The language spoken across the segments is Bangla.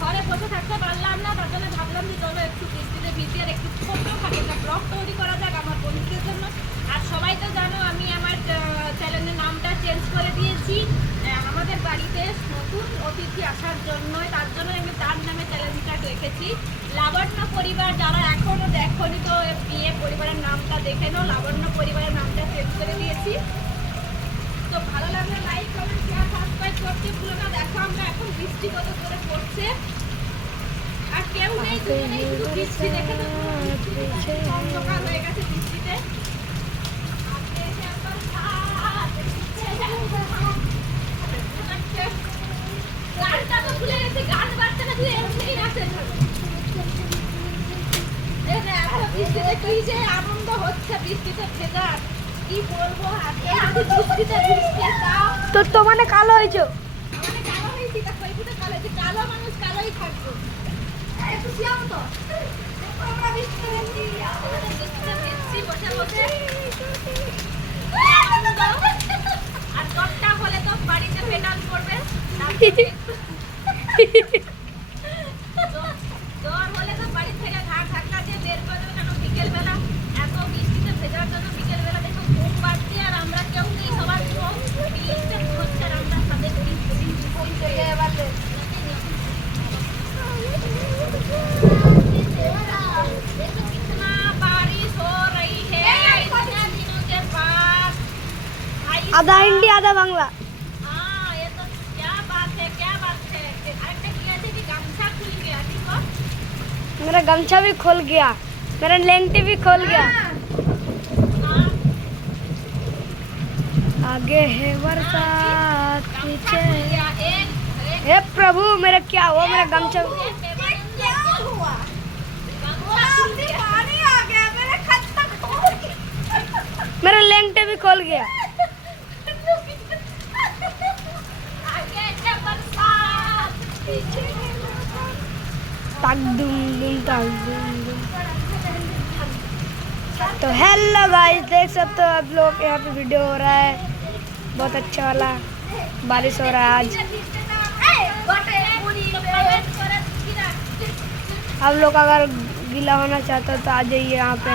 ঘরে বসে থাকতে পারলাম না তার জন্য ভাবলাম যে একটু বৃষ্টিতে আর একটু ছোট্ট খাটো একটা তৈরি করা যাক আমার বন্ধুদের জন্য আর সবাই তো জানো আমি আমার চ্যানেলের নামটা চেঞ্জ করে দিয়েছি আমাদের বাড়িতে নতুন অতিথি আসার জন্য তার জন্য আমি তার নামে চ্যানেলটা রেখেছি লাবণ্য পরিবার যারা এখনও দেখনি তো, বিয়ে পরিবারের নামটা দেখে নাও। লাবণ্য পরিবারের নামটা চেঞ্জ করে দিয়েছি। তো ভালো লাগলে লাইক কমেন্ট শেয়ার সাবস্ক্রাইব করতে ভুলো না। দেখো আমরা এখন বৃষ্টি কত করে পড়ছে। আর কেউ নেই, দুজনেই শুধু বৃষ্টি দেখে তো অন্ধকার হয়ে গেছে বৃষ্টিতে আজকে এসে একবার ছাদ, ভিজে যাব। গানটা তো ভুলে গেছি গান বাজছে না তুই এমনিই নাচে থাকো। এই নে, এত বৃষ্টিতে কি যে আনন্দ হচ্ছে বৃষ্টিতে ভেজার কি বলব আজকে যদি বৃষ্টিতে বৃষ্টি তাও তো তোমানে কালো হয়েছো মানে কালো হয়েছি তা কইপুতে কালো হয়েছি কালো মানুষ কালোই থাকব এই, একটু শিয়াও তো দেখো আমরা বৃষ্টিতে ভেজছি আমাদের বৃষ্টিতে ভেজছি বসে বসে আনন্দ। আর জ্বরটা হলে তো বাড়িতে পেটাল পড়বে। आधा हिंदी आधा बांग्ला। मेरा गमछा भी खोल गया मेरा लेंटी भी खोल गया। आगे है बरसात पीछे। हे प्रभु मेरा क्या हुआ मेरा गमछा? मेरा लेंटे भी खोल गया। तो हेलो गाइस देख सकते हो आप लोग, यहाँ पे वीडियो हो रहा है। बहुत अच्छा वाला बारिश हो रहा है आज। आप लोग अगर गीला होना चाहते हो तो आ जाइए यहाँ पे।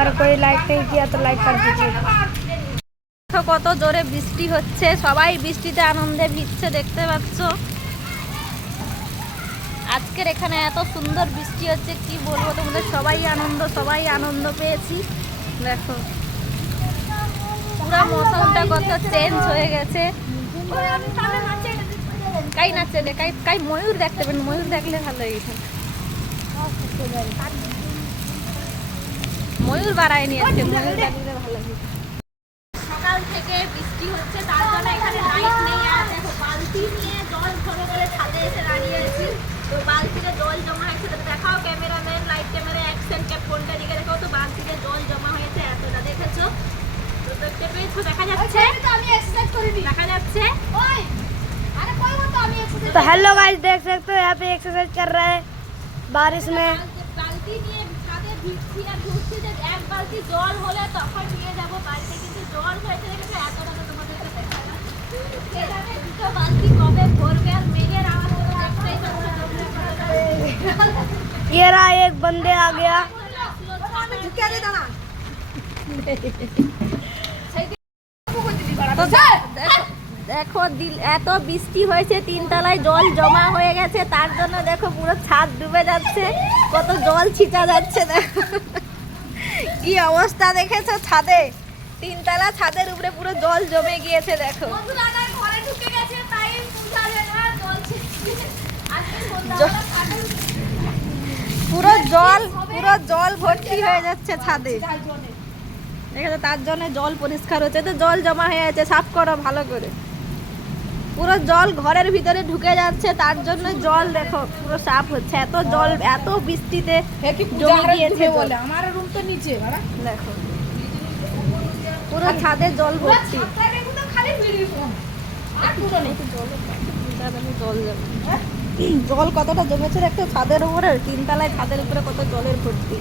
আর লাইট এত লাইট কত জোরে বৃষ্টি হচ্ছে, সবাই বৃষ্টিতে আনন্দে ভিজছে, দেখতে পাচ্ছ? আজকের এখানে এত সুন্দর বৃষ্টি হচ্ছে, কি বলব তোমাদের? সবাই আনন্দ সবাই আনন্দ পেয়েছি। দেখো, পুরো মৌসমটা কত চেঞ্জ হয়ে গেছে। কাই নাচে কাই কাই ময়ূর দেখতে পেন ময়ূর দেখলে ভালো লাগে ময়ূর বাড়ায়নি আজকে ময়ূর দেখলে ভালো হয়েছে সকাল থেকে বৃষ্টি হচ্ছে তার জন্য এখানে লাইট নেই আর দেখো বালতি নিয়ে জল ভরে করে ছাদে এসে দাঁড়িয়ে আছি তো বালতিতে জল জমা হয়েছে তো দেখাও cameraman light camera action cap ফোনটা দিকে দেখো তো বালতিতে জল জমা হয়েছে এতটা দেখেছো তো দেখতে পেয়েছো দেখা যাচ্ছে আমি এক্সারসাইজ করিনি দেখা যাচ্ছে ওই আরে কই মতো আমি तो हेलो गाइस देख सकते हो यहाँ पे एक्सरसाइज कर रहा है बारिश में বালতি নিয়ে ছাদে ভিজছি আর ঢুকছি যে এক বালতি জল হলে তখন নিয়ে যাব বাড়িতে কিন্তু জল হয়েছে দেখেছো এতটা তো তোমাদেরকে দেখালাম এখানে দুটো বালতি কবে ভরবে আর মেঘের আওয়াজ তো দেখতেই পাচ্ছ তোমরা কতটা। ये रहा एक बंदे आ गया দেখো এত বৃষ্টি হয়েছে তিনতলায় জল জমা হয়ে গেছে তার জন্য দেখো পুরো ছাদ ডুবে যাচ্ছে কত জল ছিটা যাচ্ছে দেখো কি অবস্থা দেখেছ ছাদে? তিনতলা ছাদের উপরে পুরো জল জমে গিয়েছে দেখো। পুরো জল পুরো জল ভর্তি হয়ে যাচ্ছে ছাদে। দেখেছ তার জন্য জল পরিষ্কার হচ্ছে তো জল জমা হয়ে আছে সাফ করো ভালো করে। পুরো জল ঘরের ভিতরে ঢুকে যাচ্ছে তার জন্য জল দেখো পুরো সাফ হচ্ছে। এত জল এত বৃষ্টিতে জমে গিয়েছে জল। আমার রুম তো নিচে দেখো। পুরো ছাদে জল ভর্তি। জল জল কতটা জমেছে একটা ছাদের উপরে? তিনতলায় ছাদের উপরে কত জলের ভর্তি।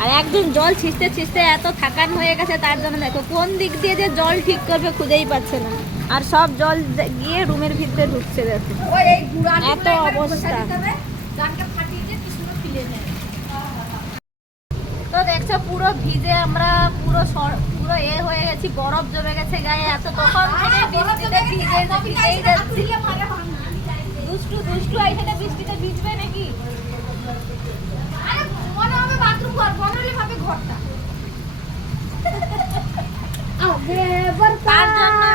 আর একজন জল ছিঁচতে ছিঁচতে এত থাকান হয়ে গেছে তার জন্য দেখো কোন দিক দিয়ে যে জল ঠিক করবে খুঁজেই পাচ্ছে না। আর সব জল গিয়ে রুমের ভিতরে ঢুকছে দেখো। এত অবস্থা। তো দেখছ পুরো ভিজে আমরা পুরো পুরো এ হয়ে গেছি বরফ জমে গেছে গায়ে এত। তখন থেকে বৃষ্টিতে ভিজে ভিজেই যাচ্ছি দুষ্টু দুষ্টু বৃষ্টিতে ভিজবে নাকি? মনে হবে বাথরুম ঘর বনালে ভাবে ঘরটা। তার জন্য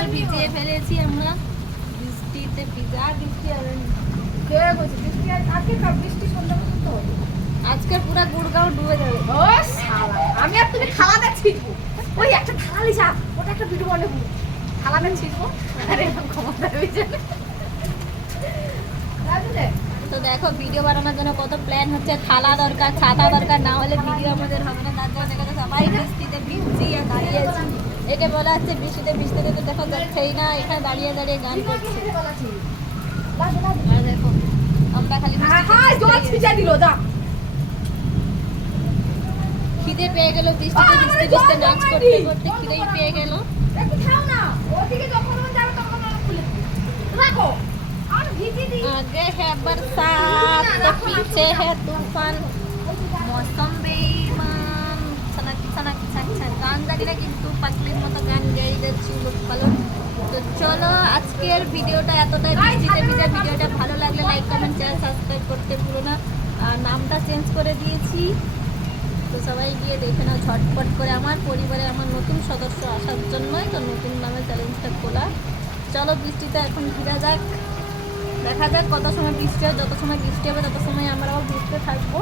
পুরো ভিজিয়ে ফেলেছি আমরা। বৃষ্টিতে ভিজা বৃষ্টি আর কে বলছে? বৃষ্টি আজ আজকে কাল বৃষ্টি সন্ধ্যা পর্যন্ত? হবে আজকে পুরো গুড়গাঁও ডুবে যাবে। ও শালা আমি আর তুমি খালাটা ছিটবো ওই একটা থালা লিসা ওটা একটা ভিডিও বানাবো খালাটা ছিটবো আরে ক্ষমতা হয়েছে তো দেখো ভিডিও বানানোর জন্য কত প্ল্যান হচ্ছে। থালা দরকার ছাতা দরকার না হলে ভিডিও আমাদের হবে না। তার জন্য সবাই বৃষ্টিতে ভিজছি আর দাঁড়িয়ে আছি। একে বলা হচ্ছে বৃষ্টিতে বৃষ্টিতে তো দেখো যাচ্ছেই না এখানে দাঁড়িয়ে দাঁড়িয়ে গান করছে আর দেখো আমরা খালি হ্যাঁ বৃষ্টিতে হ্যাঁ জল ভিজতে ছিটা দিল যা খিদে পেয়ে গেল বৃষ্টিতে ভিজতে ভিজতে নাচ করতে করতে খিদেই পেয়ে গেল একটু খাও না ওদিকে যখন যাবে তখন ওরা খুলে দিবে। রাখো আর ভিজি দি आगे है बरसात तो पीछे है तूफान मौसम গান জানি না কিন্তু পাগলির মতো গান গেয়ে যাচ্ছি উলট পালট তো চলো আজকের ভিডিওটা এতটাই বৃষ্টিতে ভিজে ভিডিওটা ভালো লাগলে লাইক কমেন্ট চ্যানেল সাবস্ক্রাইব করতে ভুলো না। নামটা চেঞ্জ করে দিয়েছি। তো সবাই গিয়ে দেখে নাও ঝটপট করে আমার পরিবারে আমার নতুন সদস্য আসার জন্যই তো নতুন নামে চ্যালেঞ্জটা খোলা। চলো বৃষ্টিতে এখন ঘিরা যাক। দেখা যাক কত সময় বৃষ্টি হয়, যত সময় বৃষ্টি হবে তত সময় আমরা আবার বৃষ্টিতে থাকব।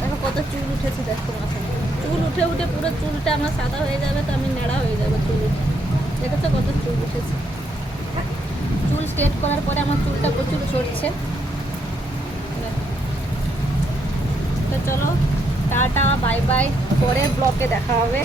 দেখো কত চুল উঠেছে, দেখো মাথায়। চুল উঠে উঠে পুরো চুলটা আমার সাদা হয়ে যাবে তো আমি নেড়া হয়ে যাবে চুল। উঠে দেখেছ কত চুল উঠেছে? চুল স্ট্রেট করার পরে আমার চুলটা প্রচুর ঝরছে। তো চলো, টাটা বাই বাই পরের ব্লকে দেখা হবে।